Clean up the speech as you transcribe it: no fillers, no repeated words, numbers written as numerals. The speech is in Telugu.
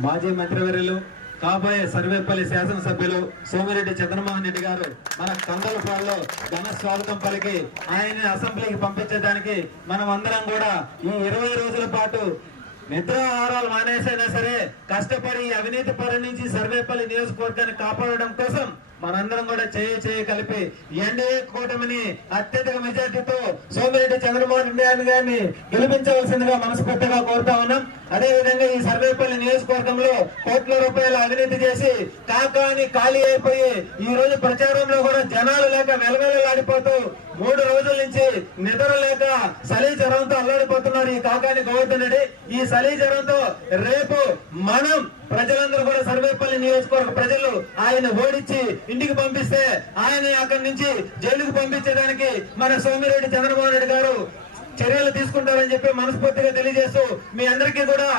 మాజీ మంత్రివర్యులు కాబోయే సర్వేపల్లి శాసనసభ్యులు సోమిరెడ్డి చంద్రమోహన్ రెడ్డి గారు మన కందలపాడులో ఘన స్వాగతం పలికి ఆయన్ని అసెంబ్లీకి పంపించడానికి మనం అందరం కూడా ఈ 20 రోజుల పాటు నిద్రాహారాలు మానేసైనా సరే కష్టపడి అవినీతి పరి నుంచి సర్వేపల్లి నియోజకవర్గాన్ని కాపాడడం కోసం మనందరం కూడా చేయి కలిపి ఎన్డీఏ కూటమిని అత్యధిక మెజార్టీతో సోమిరెడ్డి చంద్రమోహన్ రెడ్డి గారిని గెలిపించవలసిందిగా మనస్ఫూర్తిగా కోరుతా ఉన్నాం. అదే విధంగా ఈ సర్వేపల్లి నియోజకవర్గంలో కోట్ల రూపాయల అవినీతి చేసి కాకాని ఖాళీ అయిపోయి ఈ రోజు ప్రచారంలో కూడా జనాలు లేక వెలవెలలాడిపోతూ 3 రోజుల నుంచి నిద్ర లేక చలి జ్వరంతో అల్లాడిపోతున్నారు ఈ కాకాని గోవర్ధన్ రెడ్డి. ఈ చలి జ్వరంతో రేపు మనం ప్రజలందరూ కూడా సర్వేపల్లి నియోజకవర్గ ప్రజలు ఆయన ఓడించి ఇంటికి పంపిస్తే ఆయన అక్కడి నుంచి జైలుకు పంపించడానికి మన సోమిరెడ్డి చంద్రమోహన్ రెడ్డి గారు చర్యలు తీసుకుంటారని చెప్పి మనస్ఫూర్తిగా తెలియజేస్తూ మీ అందరికీ కూడా